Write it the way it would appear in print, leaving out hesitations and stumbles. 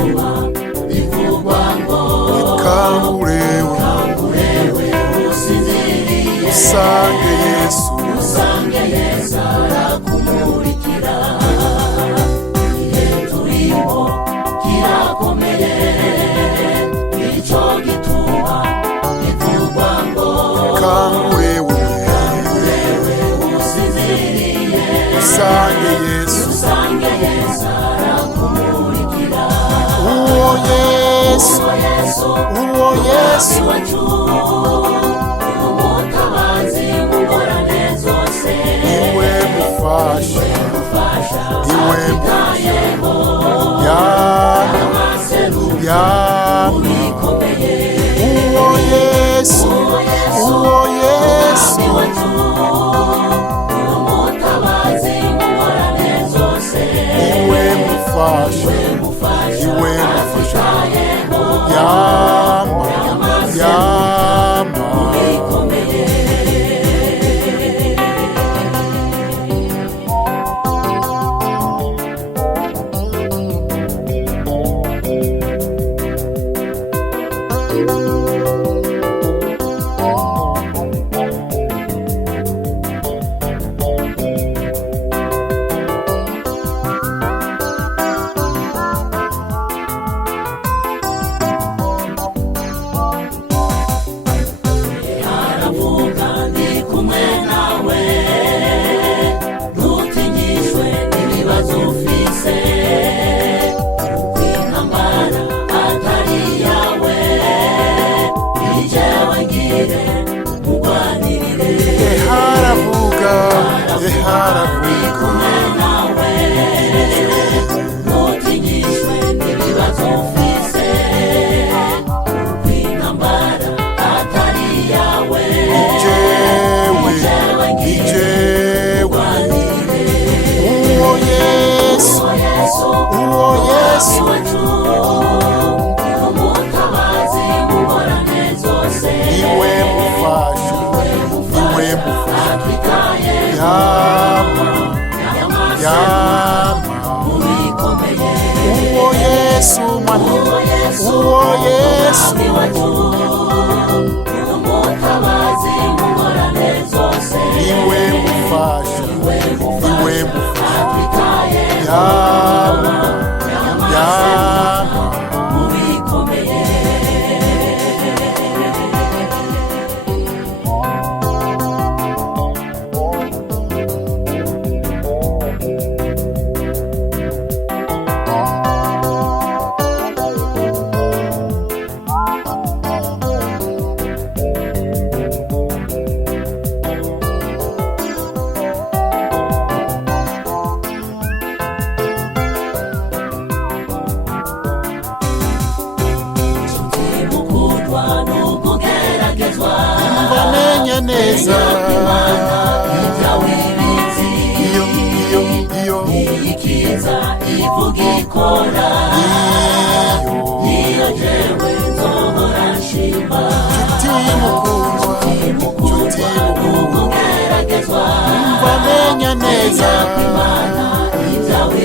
gituba bivugwa ngo kangurewe usinziriye usange Yesu arakumurikira igihe turimo kirakomeye ico gituba bivugwa ngo kangurewe usinziriye usange Yesu arakumurikira uwo Yesu wacu umutabazi mu ngorane zose iwe mufasha iwe tayeho bikomeye uwo Yesu wacu umutabazi mu ngorane zose iwe mufasha tayeho yama bikomeye aravuga ndi kumwe nawe ntutingishwe n'ibibazo ufise intambara atari yawe ijewe ngire mugwanirire haravuga ndi kumwe nawe ntutingishwe n'ibibazo ufise intambara atari yawe ijewe uwo Yesu wacu umutabazi mu ngorane zose iwe mufasha atwitaye yama bikomeye uwo Yesu wacu umutabazi mu ngorane zose iwe mufasha atwitaye yama bikomeye mukundwa n'ukugeragezwa bamenye neza ibyawe ibizi iyo ikiza ivuga ikora niyo jewe nzohora nshima mukundwa n'ukugeragezwa bamenye neza ibyawe